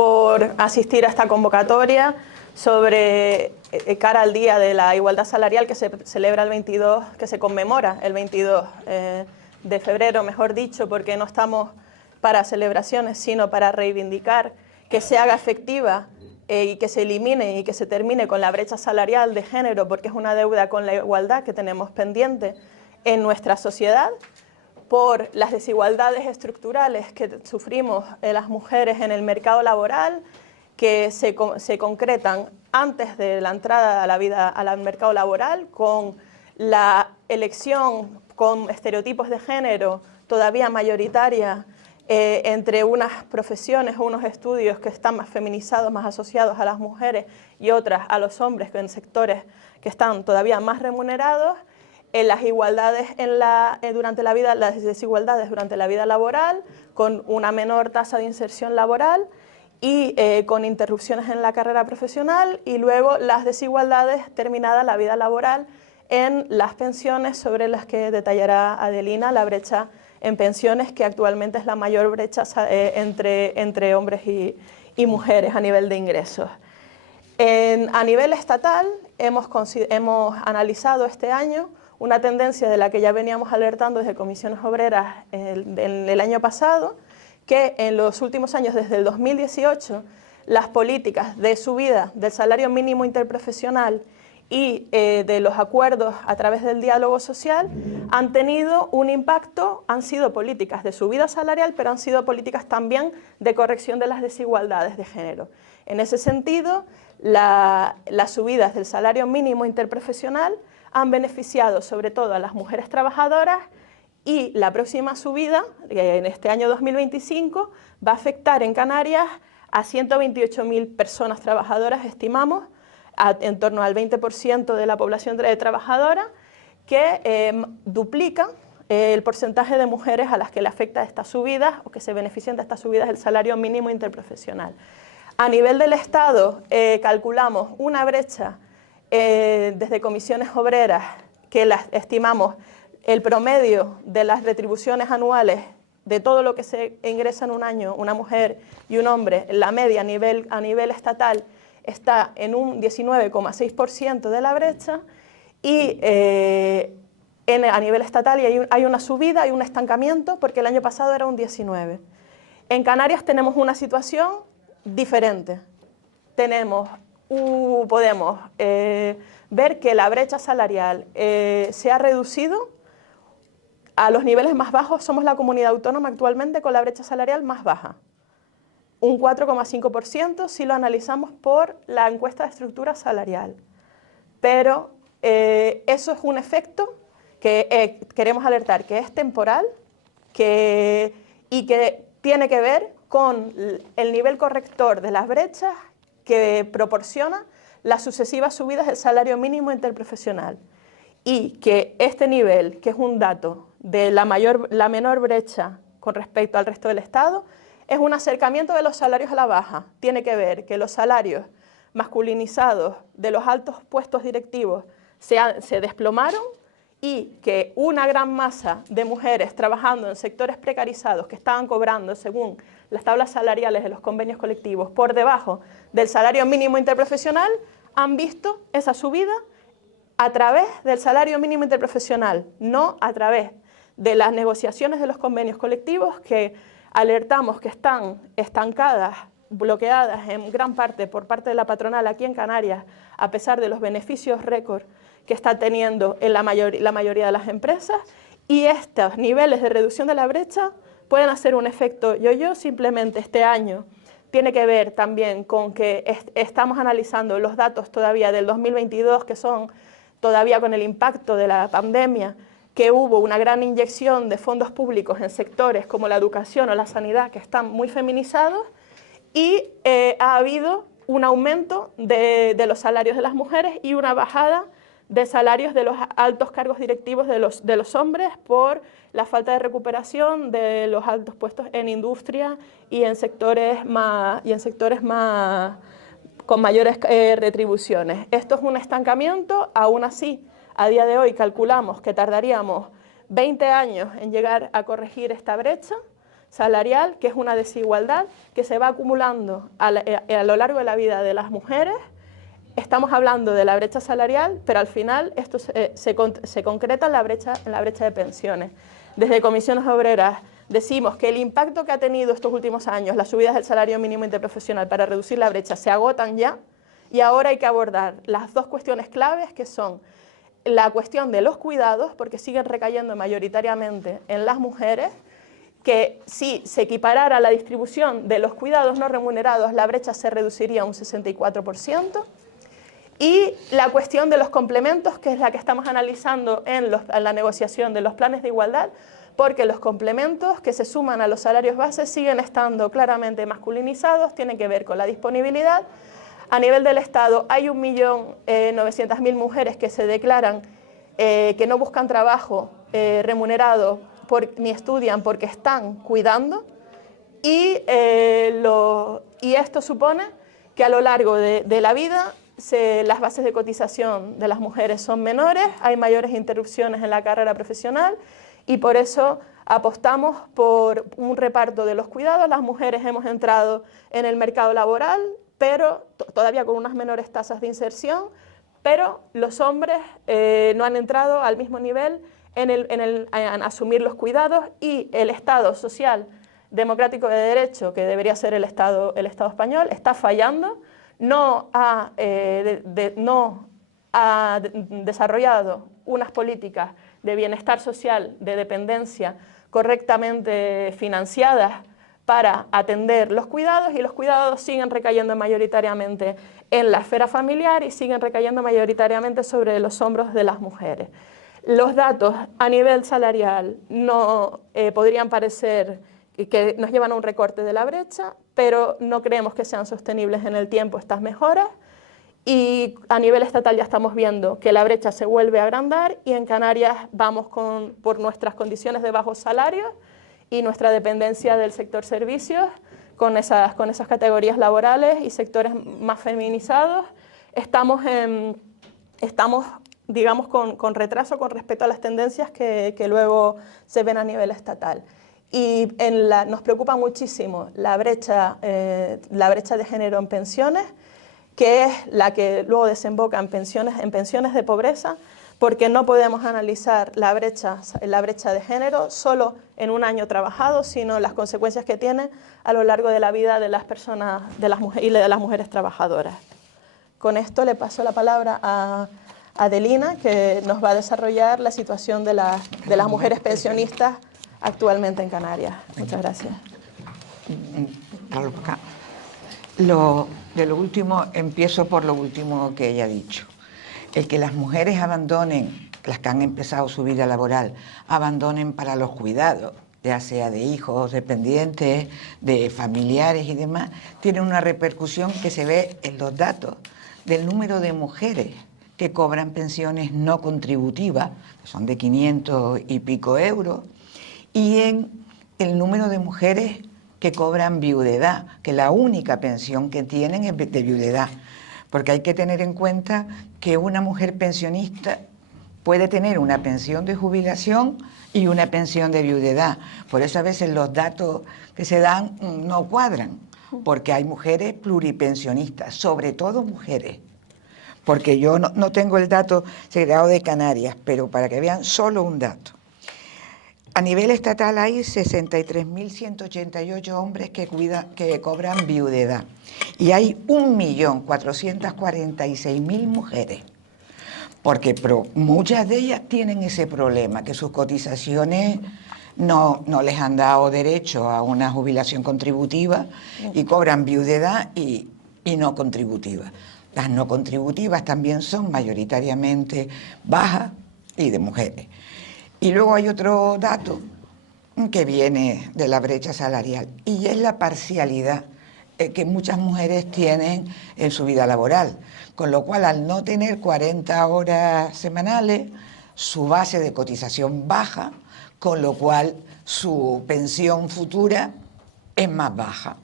por asistir a esta convocatoria sobre cara al Día de la Igualdad Salarial que se celebra el 22, que se conmemora el 22 de febrero, mejor dicho, porque no estamos para celebraciones, sino para reivindicar que se haga efectiva y que se elimine y que se termine con la brecha salarial de género, porque es una deuda con la igualdad que tenemos pendiente en nuestra sociedad, por las desigualdades estructurales que sufrimos las mujeres en el mercado laboral, que se concretan antes de la entrada a la vida, al mercado laboral, con la elección con estereotipos de género todavía mayoritaria entre unas profesiones o unos estudios que están más feminizados, más asociados a las mujeres y otras a los hombres en sectores que están todavía más remunerados, las igualdades durante la vida, las desigualdades durante la vida laboral, con una menor tasa de inserción laboral y con interrupciones en la carrera profesional, y luego las desigualdades terminada la vida laboral en las pensiones, sobre las que detallará Adelina, la brecha en pensiones, que actualmente es la mayor brecha entre hombres y mujeres a nivel de ingresos. A nivel estatal hemos analizado este año una tendencia de la que ya veníamos alertando desde Comisiones Obreras en el año pasado, que en los últimos años, desde el 2018, las políticas de subida del salario mínimo interprofesional y de los acuerdos a través del diálogo social han tenido un impacto, han sido políticas de subida salarial, pero han sido políticas también de corrección de las desigualdades de género. En ese sentido, las subidas del salario mínimo interprofesional han beneficiado sobre todo a las mujeres trabajadoras, y la próxima subida, en este año 2025, va a afectar en Canarias a 128.000 personas trabajadoras, estimamos, en torno al 20% de la población trabajadora, que duplica el porcentaje de mujeres a las que le afecta estas subidas o que se benefician de estas subidas del salario mínimo interprofesional. A nivel del Estado, calculamos una brecha desde Comisiones Obreras, que las estimamos el promedio de las retribuciones anuales de todo lo que se ingresa en un año, una mujer y un hombre, la media a nivel estatal está en un 19,6% de la brecha, y a nivel estatal hay una subida, hay un estancamiento, porque el año pasado era un 19%. En Canarias tenemos una situación diferente. Podemos ver que la brecha salarial se ha reducido a los niveles más bajos. Somos la comunidad autónoma actualmente con la brecha salarial más baja, un 4,5% si lo analizamos por la encuesta de estructura salarial. Pero eso es un efecto que queremos alertar, que es temporal y que tiene que ver con el nivel corrector de las brechas que proporciona las sucesivas subidas del salario mínimo interprofesional, y que este nivel, que es un dato de la menor brecha con respecto al resto del Estado, es un acercamiento de los salarios a la baja. Tiene que ver que los salarios masculinizados de los altos puestos directivos se desplomaron, y que una gran masa de mujeres trabajando en sectores precarizados que estaban cobrando, según las tablas salariales de los convenios colectivos, por debajo del salario mínimo interprofesional, han visto esa subida a través del salario mínimo interprofesional, no a través de las negociaciones de los convenios colectivos, que alertamos que están estancadas, bloqueadas en gran parte por parte de la patronal aquí en Canarias, a pesar de los beneficios récord que está teniendo en la mayoría de las empresas, y estos niveles de reducción de la brecha pueden hacer un efecto yo-yo. Simplemente este año tiene que ver también con que estamos analizando los datos todavía del 2022, que son todavía con el impacto de la pandemia, que hubo una gran inyección de fondos públicos en sectores como la educación o la sanidad, que están muy feminizados, y ha habido un aumento de los salarios de las mujeres y una bajada de salarios de los altos cargos directivos de los hombres, por la falta de recuperación de los altos puestos en industria y en sectores con mayores retribuciones. Esto es un estancamiento. Aún así, a día de hoy calculamos que tardaríamos 20 años en llegar a corregir esta brecha. salarial, que es una desigualdad que se va acumulando a lo largo de la vida de las mujeres. Estamos hablando de la brecha salarial, pero al final esto se concreta en la brecha de pensiones. Desde Comisiones Obreras decimos que el impacto que ha tenido estos últimos años las subidas del salario mínimo interprofesional para reducir la brecha se agotan ya, y ahora hay que abordar las dos cuestiones claves, que son la cuestión de los cuidados, porque siguen recayendo mayoritariamente en las mujeres, que si se equiparara la distribución de los cuidados no remunerados, la brecha se reduciría un 64%, y la cuestión de los complementos, que es la que estamos analizando en la negociación de los planes de igualdad, porque los complementos que se suman a los salarios bases siguen estando claramente masculinizados, tienen que ver con la disponibilidad. A nivel del Estado hay 1.900.000 mujeres que se declaran que no buscan trabajo remunerado ni estudian porque están cuidando, y esto supone que a lo largo de la vida las bases de cotización de las mujeres son menores, hay mayores interrupciones en la carrera profesional, y por eso apostamos por un reparto de los cuidados. Las mujeres hemos entrado en el mercado laboral, pero todavía con unas menores tasas de inserción, pero los hombres no han entrado al mismo nivel en asumir los cuidados, y el Estado social democrático de derecho, que debería ser el Estado español, está fallando, no ha desarrollado unas políticas de bienestar social, de dependencia correctamente financiadas para atender los cuidados, y los cuidados siguen recayendo mayoritariamente en la esfera familiar y siguen recayendo mayoritariamente sobre los hombros de las mujeres. Los datos a nivel salarial no podrían parecer que nos llevan a un recorte de la brecha, pero no creemos que sean sostenibles en el tiempo estas mejoras, y a nivel estatal ya estamos viendo que la brecha se vuelve a agrandar, y en Canarias vamos por nuestras condiciones de bajos salarios y nuestra dependencia del sector servicios, con esas categorías laborales y sectores más feminizados, estamos digamos, con retraso con respecto a las tendencias que luego se ven a nivel estatal. Y nos preocupa muchísimo la brecha de género en pensiones, que es la que luego desemboca en pensiones de pobreza, porque no podemos analizar la brecha de género solo en un año trabajado, sino las consecuencias que tiene a lo largo de la vida de las personas, de las mujeres trabajadoras. Con esto le paso la palabra a Adelina, que nos va a desarrollar la situación de las mujeres pensionistas actualmente en Canarias. Muchas gracias. De lo último, empiezo por lo último que ella ha dicho. El que las mujeres abandonen, las que han empezado su vida laboral, abandonen para los cuidados, ya sea de hijos, dependientes, de familiares y demás, tiene una repercusión que se ve en los datos del número de mujeres que cobran pensiones no contributivas, que son de 500 y pico euros, y en el número de mujeres que cobran viudedad, que la única pensión que tienen es de viudedad, porque hay que tener en cuenta que una mujer pensionista puede tener una pensión de jubilación y una pensión de viudedad. Por eso a veces los datos que se dan no cuadran, porque hay mujeres pluripensionistas, sobre todo mujeres. Porque yo no tengo el dato segregado de Canarias, pero para que vean solo un dato. A nivel estatal hay 63.188 hombres que cobran viudedad, y hay 1.446.000 mujeres, porque muchas de ellas tienen ese problema, que sus cotizaciones no les han dado derecho a una jubilación contributiva y cobran viudedad y no contributiva. Las no contributivas también son mayoritariamente bajas y de mujeres. Y luego hay otro dato que viene de la brecha salarial, y es la parcialidad que muchas mujeres tienen en su vida laboral, con lo cual al no tener 40 horas semanales, su base de cotización baja, con lo cual su pensión futura es más baja.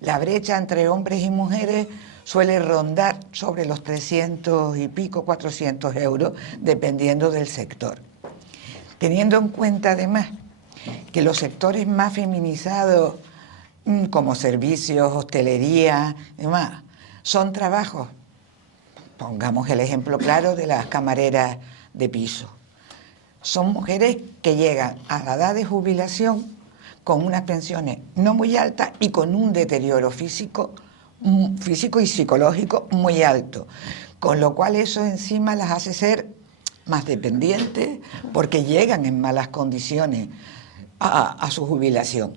La brecha entre hombres y mujeres suele rondar sobre los 300 y pico, 400 euros, dependiendo del sector. Teniendo en cuenta además que los sectores más feminizados, como servicios, hostelería y demás, son trabajos. Pongamos el ejemplo claro de las camareras de piso. Son mujeres que llegan a la edad de jubilación con unas pensiones no muy altas y con un deterioro físico y psicológico muy alto, con lo cual eso encima las hace ser más dependientes porque llegan en malas condiciones a su jubilación.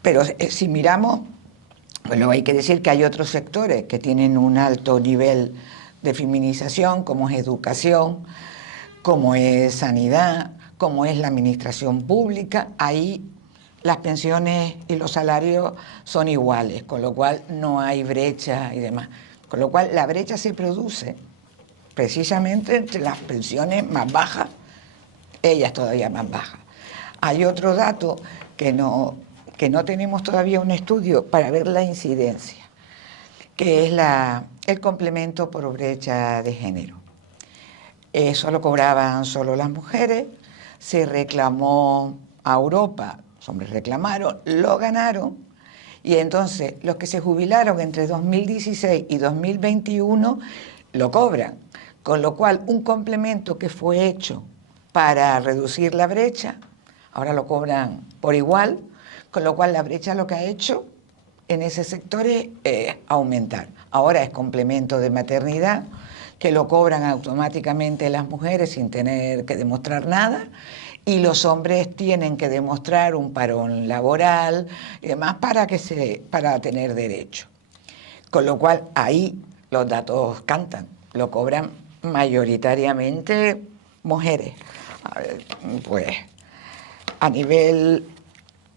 Pero si miramos, bueno, hay que decir que hay otros sectores que tienen un alto nivel de feminización, como es educación, como es sanidad, como es la administración pública. Ahí las pensiones y los salarios son iguales, con lo cual no hay brecha y demás. Con lo cual la brecha se produce precisamente entre las pensiones más bajas, ellas todavía más bajas. Hay otro dato que no tenemos todavía un estudio para ver la incidencia, que es el complemento por brecha de género. Eso lo cobraban solo las mujeres, se reclamó a Europa, los hombres reclamaron, lo ganaron, y entonces los que se jubilaron entre 2016 y 2021 lo cobran, con lo cual un complemento que fue hecho para reducir la brecha, ahora lo cobran por igual, con lo cual la brecha lo que ha hecho en ese sector es aumentar. Ahora es complemento de maternidad, que lo cobran automáticamente las mujeres sin tener que demostrar nada, y los hombres tienen que demostrar un parón laboral y demás para tener derecho. Con lo cual ahí los datos cantan, lo cobran mayoritariamente mujeres. Pues a nivel,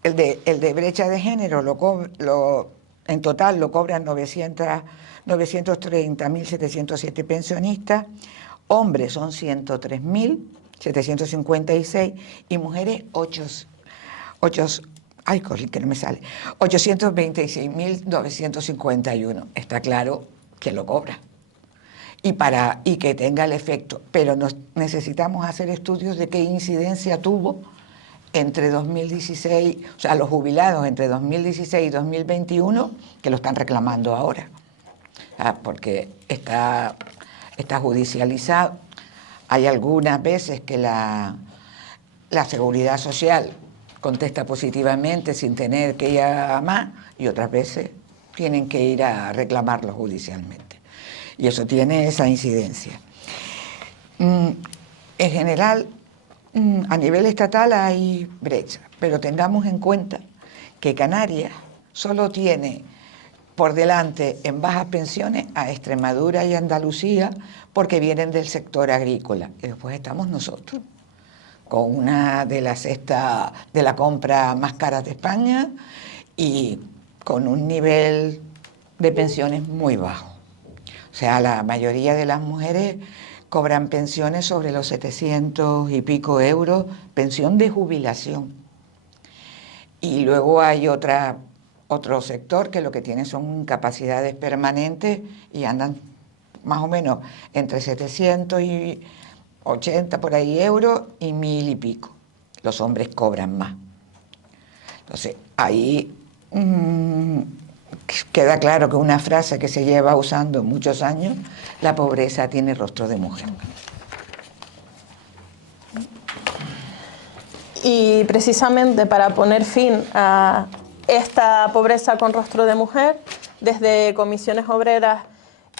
el de brecha de género en total lo cobran 930.707 pensionistas, hombres son 103.756 y mujeres 826.951. Está claro que lo cobra y que tenga el efecto, pero necesitamos hacer estudios de qué incidencia tuvo entre 2016, o sea, los jubilados entre 2016 y 2021, que lo están reclamando ahora, porque está judicializado. Hay algunas veces que la Seguridad Social contesta positivamente sin tener que ir a más, y otras veces tienen que ir a reclamarlo judicialmente. Y eso tiene esa incidencia. En general, a nivel estatal hay brecha, pero tengamos en cuenta que Canarias solo tiene por delante en bajas pensiones a Extremadura y Andalucía porque vienen del sector agrícola. Y después estamos nosotros, con una de las cestas de la compra más caras de España y con un nivel de pensiones muy bajo. O sea, la mayoría de las mujeres cobran pensiones sobre los 700 y pico euros, pensión de jubilación. Y luego hay otro sector que lo que tiene son incapacidades permanentes y andan más o menos entre 780 por ahí euros y 1.000 y pico. Los hombres cobran más. Entonces, ahí queda claro que una frase que se lleva usando muchos años, la pobreza tiene rostro de mujer. Y precisamente para poner fin a esta pobreza con rostro de mujer, desde Comisiones Obreras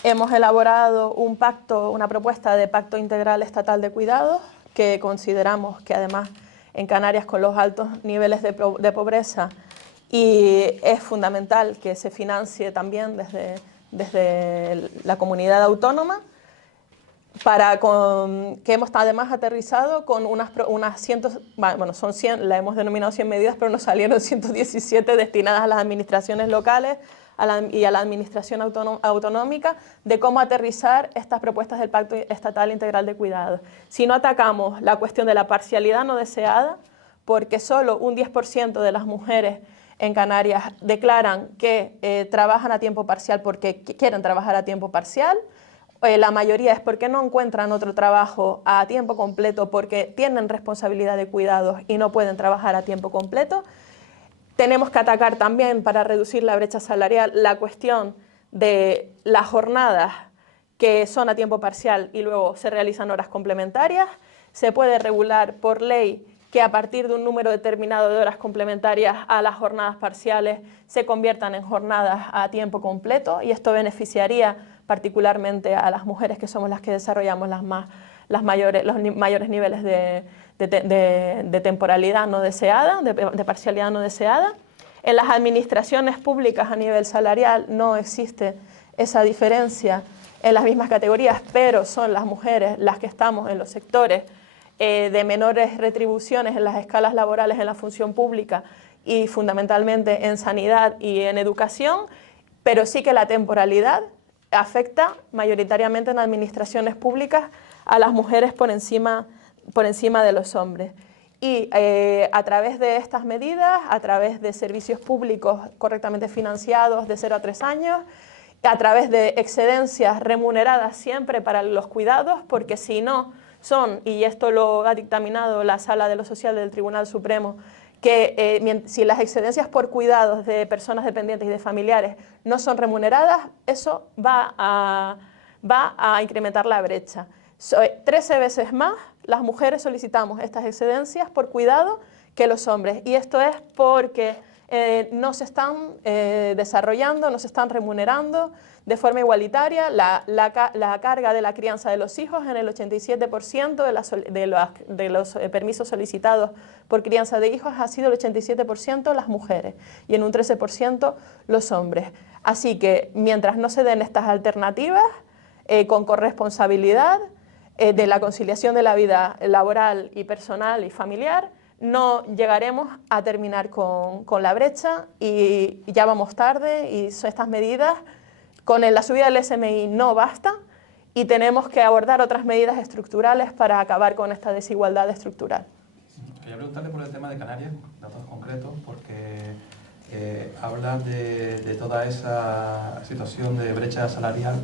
hemos elaborado una propuesta de pacto integral estatal de cuidados, que consideramos que además en Canarias, con los altos niveles de pobreza, y es fundamental que se financie también desde la comunidad autónoma, que hemos además aterrizado con unas 100, bueno, son 100, la hemos denominado 100 medidas, pero nos salieron 117 destinadas a las administraciones locales y a la administración autonómica, de cómo aterrizar estas propuestas del Pacto Estatal Integral de Cuidados. Si no atacamos la cuestión de la parcialidad no deseada, porque solo un 10% de las mujeres en Canarias declaran que trabajan a tiempo parcial porque quieren trabajar a tiempo parcial, La mayoría es porque no encuentran otro trabajo a tiempo completo, porque tienen responsabilidad de cuidados y no pueden trabajar a tiempo completo. Tenemos que atacar también, para reducir la brecha salarial, la cuestión de las jornadas que son a tiempo parcial y luego se realizan horas complementarias. Se puede regular por ley que a partir de un número determinado de horas complementarias a las jornadas parciales se conviertan en jornadas a tiempo completo, y esto beneficiaría particularmente a las mujeres, que somos las que desarrollamos los mayores niveles de temporalidad no deseada, de parcialidad no deseada. En las administraciones públicas a nivel salarial no existe esa diferencia en las mismas categorías, pero son las mujeres las que estamos en los sectores de menores retribuciones en las escalas laborales en la función pública y fundamentalmente en sanidad y en educación, pero sí que la temporalidad afecta mayoritariamente en administraciones públicas a las mujeres por encima de los hombres. Y a través de estas medidas, a través de servicios públicos correctamente financiados de 0 a 3 años, a través de excedencias remuneradas siempre para los cuidados, porque si no son, y esto lo ha dictaminado la Sala de lo Social del Tribunal Supremo, que si las excedencias por cuidados de personas dependientes y de familiares no son remuneradas, eso va a incrementar la brecha. 13 veces más las mujeres solicitamos estas excedencias por cuidado que los hombres, y esto es porque no se están desarrollando, no se están remunerando de forma igualitaria la carga de la crianza de los hijos. En el 87% de los permisos solicitados por crianza de hijos ha sido el 87% las mujeres y en un 13% los hombres. Así que mientras no se den estas alternativas con corresponsabilidad de la conciliación de la vida laboral y personal y familiar, no llegaremos a terminar con la brecha, y ya vamos tarde, y estas medidas con la subida del SMI no basta, y tenemos que abordar otras medidas estructurales para acabar con esta desigualdad estructural. Quería preguntarle por el tema de Canarias, datos concretos, porque habla de toda esa situación de brecha salarial